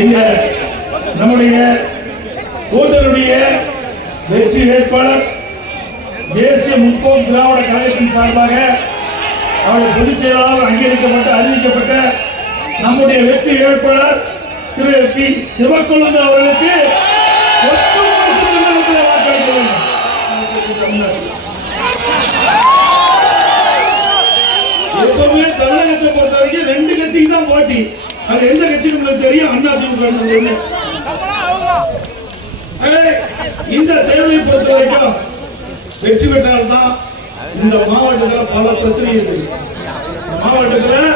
எங்க நம்முடைய கூட்டணியுடைய வெற்றி வேட்பாளர் தேசிய முற்போக்கு திராவிட கழகத்தின் சார்பாக அவருடைய பொதுச் செயலாளர் அங்கீகரிக்கப்பட்ட அறிவிக்கப்பட்ட நம்முடைய வெற்றி வேட்பாளர் திரு பி சிவக்கொழுந்து அவர்களுக்கு வாக்களிக்க வேண்டும். எப்பவுமே தமிழகத்தை பொறுத்த வரைக்கும் 2 கட்சிக்கு தான் போட்டி. அது எந்த கட்சிக்கு உங்களுக்கு தெரியும்? அண்ணா திமுக. இந்த தேர்தலை பொறுத்த வரைக்கும் வெற்றி பெற்றால்தான் இந்த மாவட்டத்தில் பல பிரச்சனை இருக்குது. மாவட்டத்தில்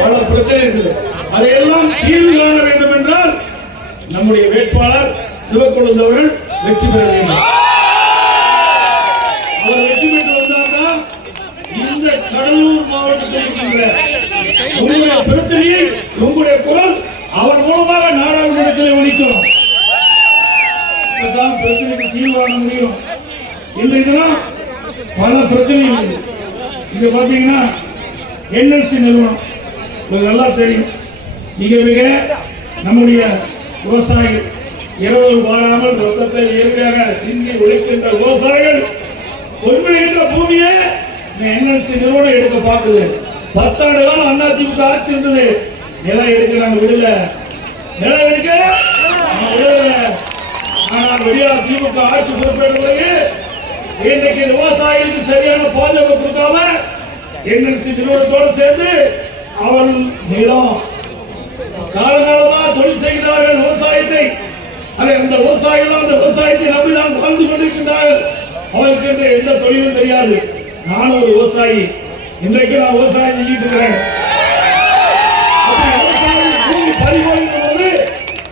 பல பிரச்சனை இருக்குது. அதையெல்லாம் தீர்வு காண வேண்டும் என்றால் நம்முடைய வேட்பாளர் சிவக்கொழுந்து அவர்கள் வெற்றி பெற வேண்டும். அவர் வெற்றி பெற்று வந்தால்தான் இந்த கடலூர் மாவட்டத்தில் இருக்கின்ற உங்களுடைய பிரச்சனையை உங்களுடைய குரல் அவர் மூலமாக நாடாளுமன்றத்தில் ஒலிக்கும். பிரச்சனைக்கு தீர்வு காண முடியும். இன்றைய தினம் பல பிரச்சனை இருக்குது. இங்க பாத்தீங்கன்னா என்எல்சி நிறுவனம் உங்களுக்கு நல்லா தெரியும். மிக மிக நம்முடைய விவசாயிகள் இரவு வாராமல் ரத்தத்தை இயற்கையாக சிந்தி உழைக்கின்ற விவசாயிகள் உண்மைகின்ற பூமியை என்எல்சி நிறுவனம் எடுக்க பார்க்குது. 10 ஆண்டு காலம் அதிமுக ஆட்சி இருந்தது. நிலம் எடுக்க நாங்கள் விடல, நிலம் எடுக்க விடல. ஆனால் வெளியா திமுக ஆட்சி பொறுப்பேற்ற பிறகு இன்றைக்கு விவசாயிகளுக்கு சரியான பாதுகாப்பு கொடுக்காம என்எல்சி நிறுவனத்தோடு சேர்ந்து அவர்கள் நிலம் காலகாலமா தொழில் செய்கிறார்கள். விவசாயத்தை அந்த விவசாயிகள் அந்த விவசாயத்தை நம்பிதான் வாழ்ந்து கொண்டிருக்கின்றார்கள். அவருக்கு எந்த தொழிலும் தெரியாது. நானும் ஒரு விவசாயி. இன்றைக்கு நான் விவசாயம் செஞ்சுட்டு இருக்கிறேன். பறிபோகின்ற போது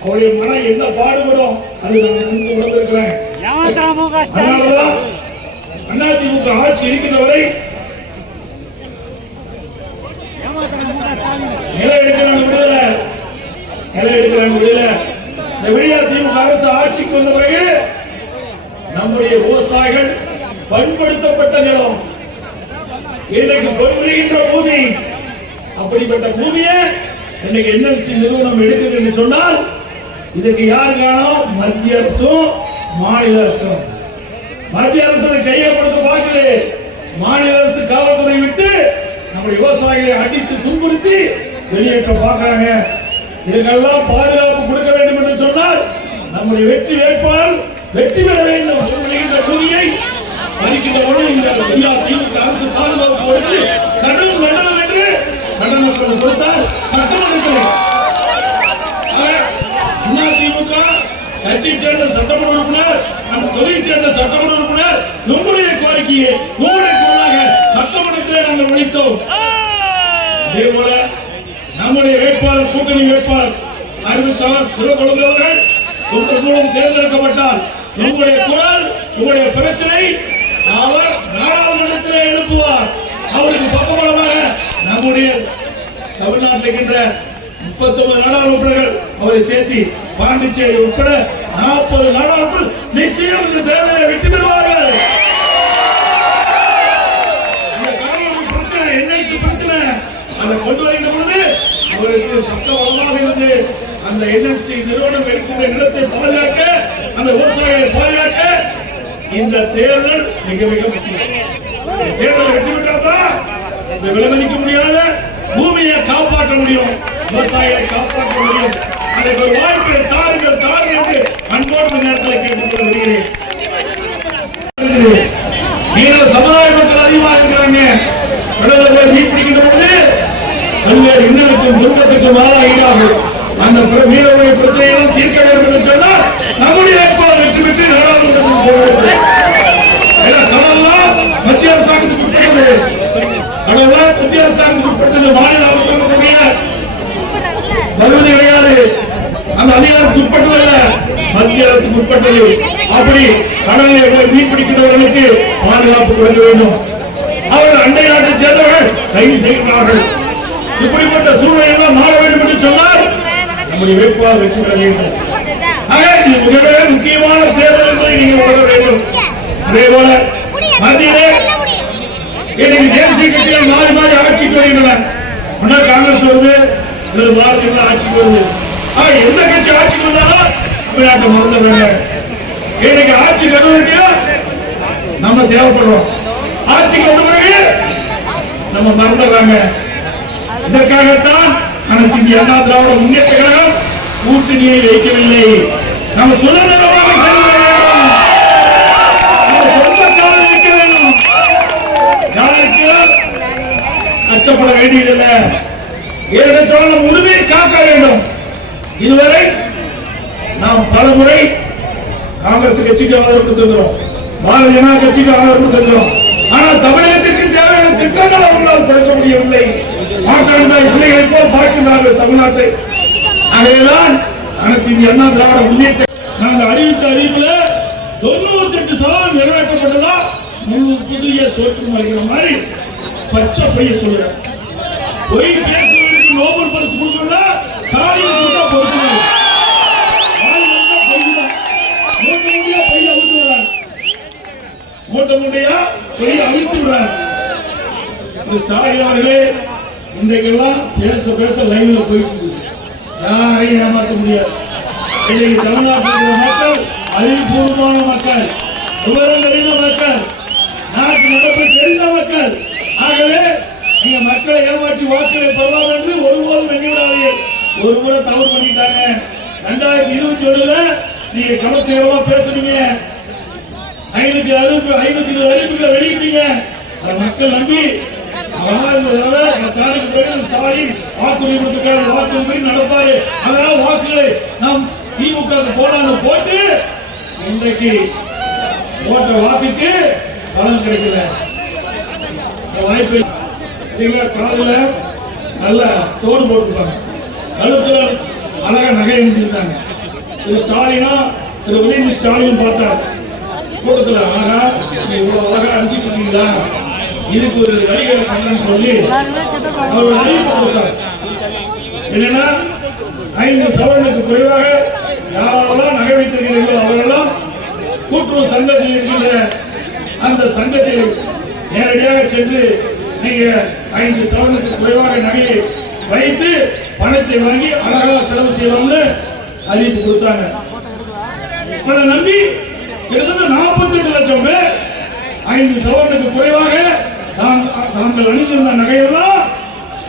அவருடைய மனம் என்ன பாடுபடும் அது நான் உணர்ந்திருக்கிறேன். அதனாலதான் அதிமுக ஆட்சி இருக்கின்றவரை நிலம் எடுக்கிறாங்க விடல, நிலம் எடுக்கிறாங்க விடல. இந்த விடியா திமுக அரசு ஆட்சிக்கு வந்த பிறகு நம்முடைய விவசாயிகள் பண்படுத்தப்பட்ட நிலம் இன்றைக்கு பொன்முறைகின்ற பூமி. அப்படிப்பட்ட பூமியை இன்னைக்கு என்எல்சி நிறுவனம் எடுக்குது என்று சொன்னால் இதற்கு யார் காரணம்? மத்திய அரசும் மாநில அரசும். மத்திய அரசு கையப்படுத்த பார்க்குது. மாநில அரசு காவல்துறை விட்டு நம்முடைய விவசாயிகளை அடித்து துன்புறுத்தி வெளியேற்ற பார்க்கிறாங்க. இதற்கெல்லாம் பாதுகாப்பு கொடுக்க வேண்டும் என்று சொன்னால் நம்முடைய வெற்றி வேட்பாளர் வெற்றி பெற வேண்டும். பூமியை மதிக்கின்றவோடு இந்த திமுக அரசு பாதுகாப்பு கொடுத்து கடும் மண்டலம் என்று கண்டனத்தில் கொடுத்தார் சட்டமன்றத்தில். அதிமுக கட்சியை சேர்ந்த சட்டமன்ற உறுப்பினர், அந்த தொகுதியை சேர்ந்த சட்டமன்ற உறுப்பினர் நம்முடைய கோரிக்கையை நம்முடைய குரலாக சட்டமன்றத்திலே நாங்கள் ஒழித்தோம். அதே போல நம்முடைய வேட்பாளர் கூட்டணி வேட்பாளர் அறிவிச்சவர் சிவக்கொழுந்து அவர்கள் உங்கள் மூலம் தேர்ந்தெடுக்கப்பட்டால் உங்களுடைய குரல் உங்களுடைய பிரச்சனை அவர் நாடாளுமன்றத்திலே எழுப்புவார். அவருக்கு பக்கபலமாக நம்முடைய தமிழ்நாட்டில் இருக்கின்ற 39 நாடாளுமன்றங்கள் அவரை சேர்த்தி பாண்டிச்சேரி உட்பட 40 நாடாளுமன்ற நிச்சயம் இந்த தேர்தலை வெற்றி பெறுவார்கள். பிரச்சனை என்எல்சி பிரச்சனை அதை கொண்டு வருகின்ற பொழுது அவருக்கு பக்கபலமாக இருந்து அந்த என்எல்சி நிறுவனம் எடுக்கின்ற நிலத்தை பாதுகாக்க, அந்த விவசாயிகளை பாதுகாக்க இந்த தேர்தல் மிக மிக முக்கியம். தேர்தலை வெற்றி பெற்றால்தான் இந்த விலமதிக்க முடியாத பூமியை காப்பாற்ற முடியும், விவசாயிகளை காப்பாற்ற முடியும். அதற்கு ஒரு வாய்ப்பை தாருங்கள் தாருங்கள் என்று அன்போடு நேரத்தில் கேட்டுக்கொண்டு வருகிறேன். நீங்கள் சமுதாய மக்கள் அதிகமாக இருக்கிறாங்க. கடலில் போய் மீன் பிடிக்கின்ற போது பல்வேறு இன்னலுக்கும் துன்பத்துக்கும் ஆளாகிறார்கள். அந்த மீனவருடைய பிரச்சனைகளும் தீர்க்க வேண்டும் என்று சொன்னால் நம்முடைய வேட்பாளர் வெற்றி பெற்று நாடாளுமன்றத்தில் போக வேண்டும். கடலாம் மத்திய அரசாங்கத்துக்கு உட்பட்டது, கடலாம் மத்திய அரசாங்கத்துக்கு உட்பட்டது, மாநில அரசாங்கத்துடைய வருவது கிடையாது. அந்த அதிகாரத்துக்கு உட்பட்டது அல்ல, மத்திய அரசுக்கு உட்பட்டது. அப்படி கடலில் மீன் பிடிக்கின்றவர்களுக்கு பாதுகாப்பு கொடுக்க வேண்டும். அவர்கள் அண்டை நாட்டை சேர்ந்தவர்கள் கைது செய்கிறார்கள். இப்படிப்பட்ட சூழ்நிலையெல்லாம் மாற வேண்டும் என்று சொன்னால் நம்முடைய வேட்பாளர் வெற்றி பெற வேண்டும். இது மிகவே முக்கியமான தேர்தல் என்பதை நீங்கள் உணர வேண்டும். அதே போல மத்தியிலே இன்னைக்கு தேசிய கட்சிகள் மாறி மாறி ஆட்சிக்கு வருகின்றன. காங்கிரஸ் வருது, பாரதிய ஜனதா ஆட்சிக்கு வருது. எந்த கட்சி ஆட்சிக்கு வந்தாலும் தமிழ்நாட்டை மறந்துடுறாங்க. இன்னைக்கு ஆட்சி வருவதற்கு நம்ம தேவைப்படுறோம், ஆட்சிக்கு வந்த பிறகு நம்ம மறந்துடுறாங்க. இதற்காகத்தான் அனைத்து இந்திய அண்ணா திராவிட முன்னேற்ற கழகம் கூட்டணியை வைக்கவில்லை. நம்ம சுதந்திரமாக செயல்பட வேண்டும், நம்ம சொந்த காலில் நிற்க வேண்டும், யாருக்கு அச்சப்பட வேண்டியதில்லை. ஏழு சொல்ல முழுமையை காக்க வேண்டும். இதுவரை நாம் பல முறை காங்கிரஸ் கட்சிக்கு ஆதரவு கொடுத்திருக்கிறோம், பாரதிய ஜனதா கட்சிக்கு ஆதரவு கொடுத்திருக்கிறோம். ஆனால் தமிழகத்திற்கு தேவையான திட்டங்கள் அவர்களால் கொடுக்க முடியவில்லை. மாற்றாண்டாய் பிள்ளைகளை போல் பார்க்கிறார்கள் தமிழ்நாட்டை. அதையெல்லாம் அனைத்து இந்திய அண்ணா திராவிட முன்னேற்ற நாங்கள் அறிவித்த அறிவிப்புல 98% நிறைவேற்றப்பட்டதா முழு புசிய சோற்று மறைக்கிற மாதிரி பச்சை பைய சொல்லுறாங்க. பொய் பேசுவதற்கு நோபல் பரிசு கொடுக்கணும்னா ஸ்டாலின் கூட பொறுத்துறாங்க. மூட்டை முடியா பொய் அவிழ்த்து விடுறாங்க, மூட்டை முடியா பொய் அவிழ்த்து விடுறாங்க. ஸ்டாலின் அவர்களே இன்றைக்கெல்லாம் பேச பேச லைவ்ல போயிட்டு இருக்குது, யாரையும் ஏமாற்ற முடியாது. இன்னைக்கு தமிழ்நாட்டில் இருக்கிற மக்கள் அறிவுபூர்வமான மக்கள், விவரம் தெரிந்த மக்கள், நாட்டு நடப்பை தெரிந்த மக்கள். ஆகவே நீங்க மக்களை ஏமாற்றி வாக்குகளை பெறலாம் என்று ஒருபோதும் எண்ணிவிடாதீர்கள். ஒரு முறை தவறு பண்ணிட்டாங்க. 2021 நீங்க கலர்ச்சிகரமா பேசுறீங்க, 520 அறிவிப்புகளை வெளியிட்டீங்க. அதை மக்கள் நம்பி ஸ்டாலின் வாக்குறுதி கொடுத்திருக்காரு, வாக்குறுதி நடப்பாரு, அதனால வாக்குகளை நாம் திமுக போலான்னு போட்டு இன்றைக்கு போட்ட வாக்குக்கு பலன் கிடைக்கல. வாய்ப்பு காதுல நல்ல தோடு போட்டிருப்பாங்க, கழுத்துல அழகா நகை அணிஞ்சிருந்தாங்க. திரு ஸ்டாலினா திரு உதயநிதி ஸ்டாலின் பார்த்தார் கூட்டத்தில், ஆகா இவ்வளவு அழகா அணிஞ்சிட்டு இருக்கீங்களா, இதுக்கு ஒரு நடிகர் பண்றேன்னு சொல்லி அவர் ஒரு அறிவிப்பு கொடுத்தார். என்னன்னா 5 சவரனுக்கு குறைவாக யாரெல்லாம் நகை வைத்திருக்கிறீர்களோ அவரெல்லாம் கூட்டுறவு சங்கத்தில் இருக்கின்ற அந்த சங்கத்தில் நேரடியாக சென்று நீங்க 5 சவரனுக்கு குறைவாக நகையை வைத்து பணத்தை வாங்கி அழகாக செலவு செய்யலாம்னு அறிவிப்பு கொடுத்தாங்க. அதை நம்பி கிட்டத்தட்ட 48 லட்சம் பேர் 5 சவரனுக்கு குறைவாக தாங்கள் அணிந்திருந்த நகையெல்லாம்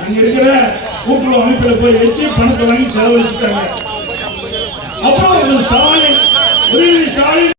அங்க இருக்கிற கூட்டுறவு அமைப்பில் போய் வச்சு பணத்தை வாங்கி செலவழிச்சுட்டாங்க. அப்புறம் ஸ்டாலின்